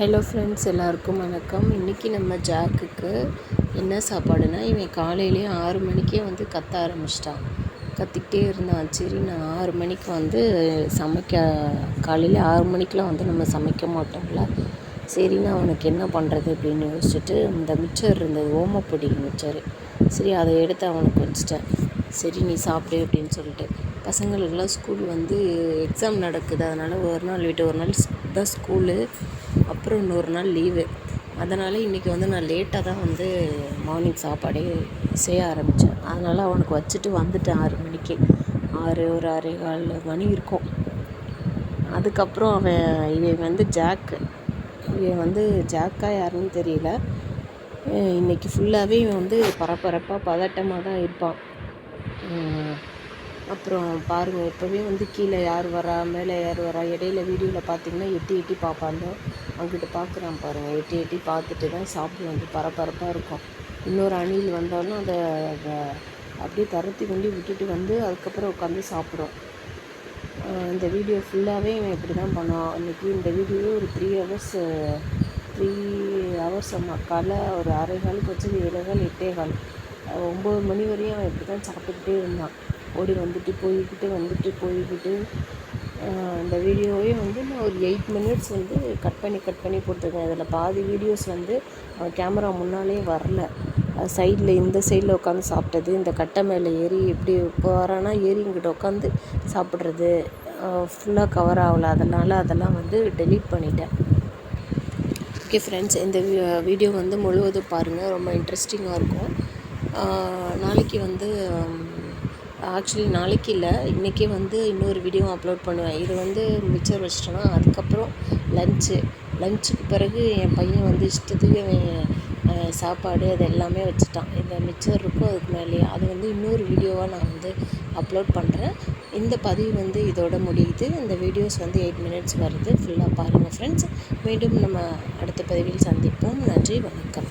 Hello friends, எல்லாருக்கும் வணக்கம். இன்றைக்கி நம்ம ஜாக்குக்கு என்ன சாப்பாடுனா, இவன் காலையிலே 6 மணிக்கே வந்து கத்த ஆரம்பிச்சிட்டான். கத்திக்கிட்டே இருந்தான். சரி, நான் 6 மணிக்கு வந்து காலையில் 6 மணிக்கெலாம் வந்து நம்ம சமைக்க மாட்டோம்ல. சரி, நான் அவனுக்கு என்ன பண்ணுறது அப்படின்னு யோசிச்சுட்டு இந்த மிச்சர் இருந்தது, ஓமப்பொடி மிச்சர். சரி, அதை எடுத்து அவனுக்கு வச்சுட்டேன். சரி, நீ சாப்பிடு அப்படின்னு சொல்லிட்டு. பசங்களுக்கெல்லாம் ஸ்கூல் வந்து எக்ஸாம் நடக்குது. அதனால் ஒரு நாள் விட்டு ஒரு நாள் தான் ஸ்கூலு, அப்புறம் இன்னொரு நாள் லீவு. அதனால் இன்றைக்கி வந்து நான் லேட்டாக தான் வந்து மார்னிங் சாப்பாடே செய்ய ஆரம்பித்தேன். அதனால் அவனுக்கு வச்சுட்டு வந்துட்டேன் 6 மணிக்கு. ஒரு 6:15 மணி இருக்கும். அதுக்கப்புறம் இவன் வந்து ஜாக்கா யாருன்னு தெரியல. இன்றைக்கி ஃபுல்லாகவே இவன் வந்து பரபரப்பாக பதட்டமாக தான் இருப்பான். அப்புறம் பாருங்கள், இப்போவே வந்து கீழே யார் வரா, மேலே யார் வரா, இடையில வீடியோவில் பார்த்தீங்கன்னா எட்டி எட்டி பார்ப்பாங்க. அங்கிட்டு பார்க்குறான் பாருங்கள், எட்டி எட்டி பார்த்துட்டு தான் சாப்பிடுவோம். வந்து பரபரப்பாக இருக்கும். இன்னொரு அணில் வந்தாலும் அதை அப்படியே தரத்தி கொண்டு விட்டுட்டு வந்து அதுக்கப்புறம் உட்காந்து சாப்பிடும். இந்த வீடியோ ஃபுல்லாகவே இவன் இப்படி தான் பண்ணுவான். இன்றைக்கி இந்த வீடியோவே ஒரு 3 ஹவர்ஸ் காலைல ஒரு 6:15 வச்சது 7:15 8:15 9 மணி வரையும் அவன் இப்படி தான் சாப்பிட்டுக்கிட்டே இருந்தான். ஓடி வந்துட்டு போய்கிட்டு இந்த வீடியோவே வந்து நான் ஒரு 8 மினிட்ஸ் வந்து கட் பண்ணி போட்டிருக்கேன். அதில் பாதி வீடியோஸ் வந்து கேமரா முன்னாலே வரல. சைடில் இந்த சைடில் உட்காந்து சாப்பிட்டது, இந்த கட்டை மேலே ஏறி இப்படி வரானா ஏறி இங்கிட்ட உட்காந்து சாப்பிட்றது ஃபுல்லாக கவர் ஆகலை. அதெல்லாம் வந்து டெலீட் பண்ணிட்டேன். ஓகே ஃப்ரெண்ட்ஸ், இந்த வீடியோ வந்து முழுவதும் பாருங்கள், ரொம்ப இன்ட்ரெஸ்டிங்காக இருக்கும். நாளைக்கு வந்து ஆக்சுவலி நாளைக்கு இல்லை, இன்றைக்கே வந்து இன்னொரு வீடியோ அப்லோட் பண்ணுவேன். இது வந்து மிச்சர் வச்சிட்டோன்னா அதுக்கப்புறம் லஞ்சுக்கு பிறகு என் பையன் வந்து இஷ்டத்துக்கு சாப்பாடு அது எல்லாமே வச்சுட்டான். இந்த மிச்சர் இருக்கும் அதுக்கு மேலேயே, அது வந்து இன்னொரு வீடியோவாக நான் வந்து அப்லோட் பண்ணுறேன். இந்த பதிவு வந்து இதோட முடியுது. இந்த வீடியோஸ் வந்து 8 மினிட்ஸ் வருது. ஃபுல்லாக பாருங்கள் ஃப்ரெண்ட்ஸ். மீண்டும் நம்ம அடுத்த பதிவில் சந்திப்போம். நன்றி, வணக்கம்.